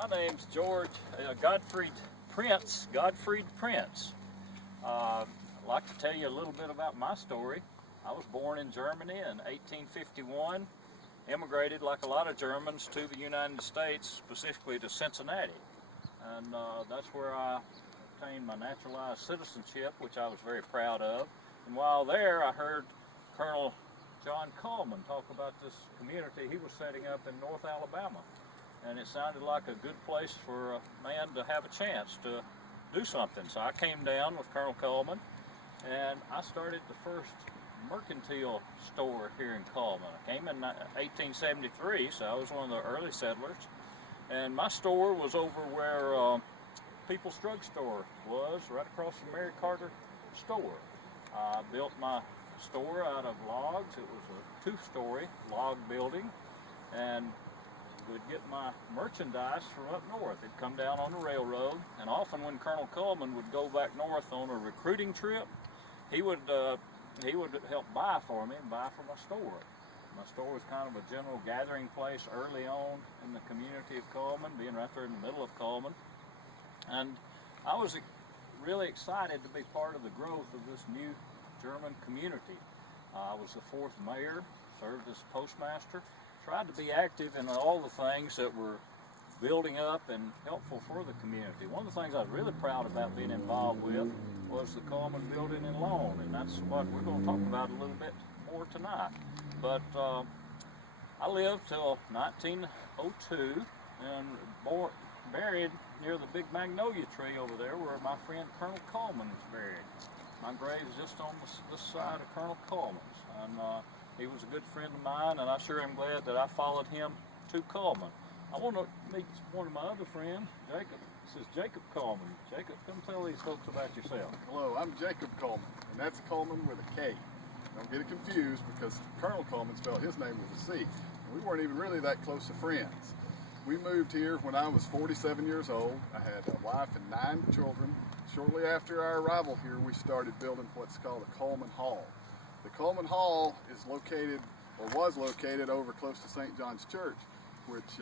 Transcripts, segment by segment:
My name's George Godfried Prince. I'd like to tell you a little bit about my story. I was born in Germany in 1851, immigrated like a lot of Germans to the United States, specifically to Cincinnati. And that's where I obtained my naturalized citizenship, which I was very proud of. And while there, I heard Colonel John Cullman talk about this community he was setting up in North Alabama. And it sounded like a good place for a man to have a chance to do something. So I came down with Colonel Cullman, and I started the first mercantile store here in Cullman. I came in 1873, so I was one of the early settlers. And my store was over where People's Drug Store was, right across from Mary Carter store. I built my store out of logs. It was a two-story log building, and would get my merchandise from up north. It'd come down on the railroad, and often when Colonel Cullman would go back north on a recruiting trip, he would help buy for me and buy for my store. My store was kind of a general gathering place early on in the community of Cullman, being right there in the middle of Cullman. And I was really excited to be part of the growth of this new German community. I was the fourth mayor, served as postmaster, tried to be active in all the things that were building up and helpful for the community. One of the things I was really proud about being involved with was the Cullman Building and Loan, and that's what we're going to talk about a little bit more tonight. But I lived till 1902 and buried near the big magnolia tree over there where my friend Colonel Cullman was buried. My grave is just on this side of Colonel Cullman's, and he was a good friend of mine, and I sure am glad that I followed him to Cullman. I want to meet one of my other friends, Jacob. This is Jacob Cullman. Jacob, come tell these folks about yourself. Hello, I'm Jacob Cullman, and that's Cullman with a K. Don't get it confused, because Colonel Cullman spelled his name with a C. And we weren't even really that close of friends. We moved here when I was 47 years old. I had a wife and 9 children. Shortly after our arrival here, we started building what's called a Cullman Hall. The Cullman Hall is located, or was located, over close to St. John's Church, which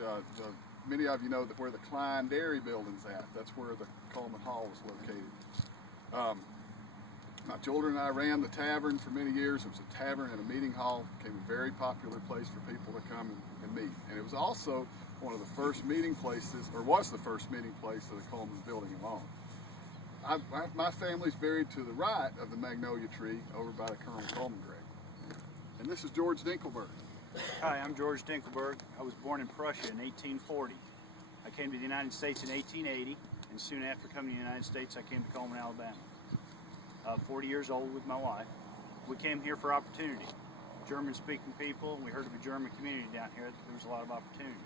many of you know that where the Klein Dairy building's at. That's where the Cullman Hall was located. My children and I ran the tavern for many years. It was a tavern and a meeting hall. It became a very popular place for people to come and meet. And it was also one of the first meeting places, or was the first meeting place of the Cullman Building alone. My family's buried to the right of the magnolia tree over by the Colonel Cullman grave. And this is George Dinkelberg. Hi, I'm George Dinkelberg. I was born in Prussia in 1840. I came to the United States in 1880, and soon after coming to the United States, I came to Cullman, Alabama. 40 years old with my wife. We came here for opportunity. German-speaking people, we heard of a German community down here. There was a lot of opportunity.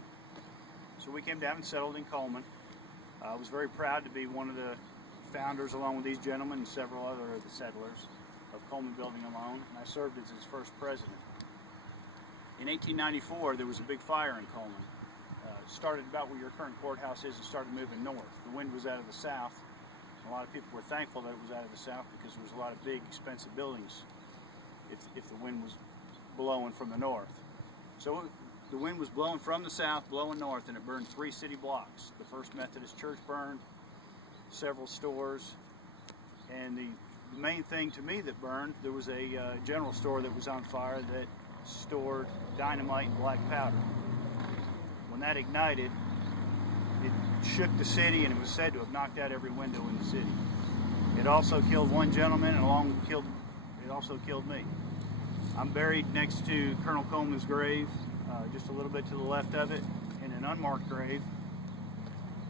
So we came down and settled in Cullman. I was very proud to be one of the founders, along with these gentlemen and several other of the settlers, of Cullman Building and Loan, and I served as its first president. In 1894, there was a big fire in Cullman. It started about where your current courthouse is and started moving north. The wind was out of the south. A lot of people were thankful that it was out of the south because there was a lot of big, expensive buildings if the wind was blowing from the north. So the wind was blowing from the south, blowing north, and it burned 3 city blocks. The First Methodist Church burned, several stores, and the main thing to me that burned, there was a general store that was on fire that stored dynamite and black powder. When that ignited, it shook the city, and it was said to have knocked out every window in the city. It also killed one gentleman, and it also killed me. I'm buried next to Colonel Cullman's grave, just a little bit to the left of it, in an unmarked grave.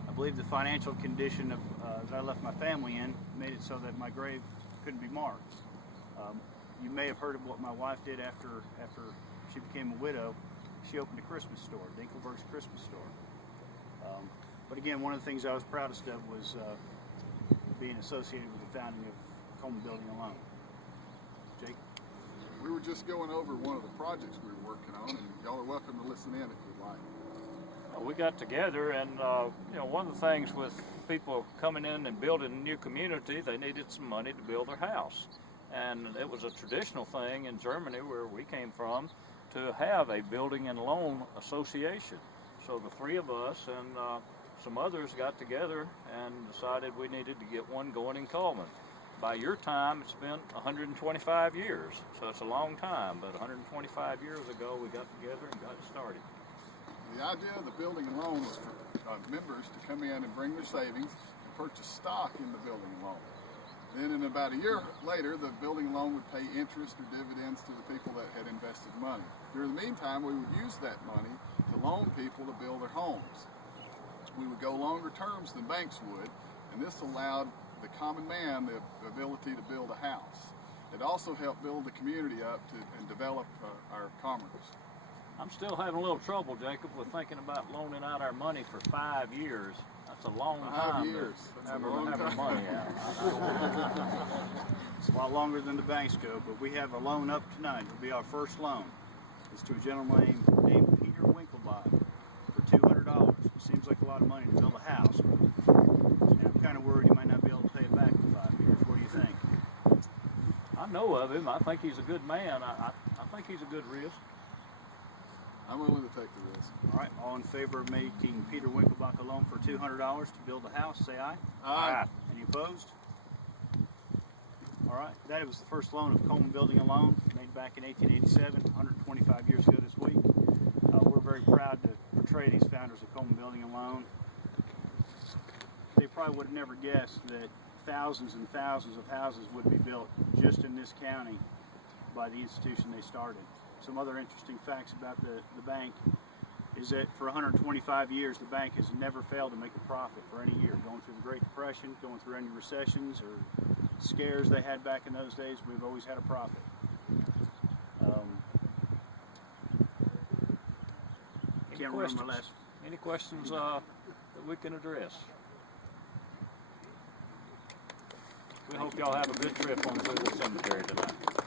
I believe the financial condition of that I left my family in made it so that my grave couldn't be marked. You may have heard of what my wife did after she became a widow. She opened a Christmas store, Dinkelberg's Christmas store. But again, one of the things I was proudest of was being associated with the founding of Cullman Building and Loan. Jake? We were just going over one of the projects we were working on, and y'all are welcome to listen in if you'd like. We got together, and one of the things with people coming in and building a new community, they needed some money to build their house. And it was a traditional thing in Germany, where we came from, to have a building and loan association. So the 3 of us and some others got together and decided we needed to get one going in Cullman. By your time, it's been 125 years, so it's a long time, but 125 years ago we got together and got it started. The idea of the building and loan was for members to come in and bring their savings and purchase stock in the building and loan. Then in about a year later, the building and loan would pay interest or dividends to the people that had invested money. During the meantime, we would use that money to loan people to build their homes. We would go longer terms than banks would, and this allowed the common man the ability to build a house. It also helped build the community up and develop our commerce. I'm still having a little trouble, Jacob, with thinking about loaning out our money for 5 years. That's a long 5 time years. to That's a long have our time. money out. It's a lot longer than the banks go, but we have a loan up tonight. It'll be our first loan. It's to a gentleman named Peter Winklebot for $200. It seems like a lot of money to build a house, but I'm kind of worried he might not be able to pay it back in 5 years. What do you think? I know of him. I think he's a good man. I think he's a good risk. I'm willing to take the risk. All right, all in favor of making Peter Winklebach a loan for $200 to build a house, say aye. Aye. Any opposed? All right, that was the first loan of Cullman Building and Loan, made back in 1887, 125 years ago this week. We're very proud to portray these founders of Cullman Building and Loan. They probably would have never guessed that thousands and thousands of houses would be built just in this county by the institution they started. Some other interesting facts about the bank is that for 125 years, the bank has never failed to make a profit for any year. Going through the Great Depression, going through any recessions or scares they had back in those days, we've always had a profit. Any questions that we can address? We hope y'all have a good trip on through the cemetery tonight.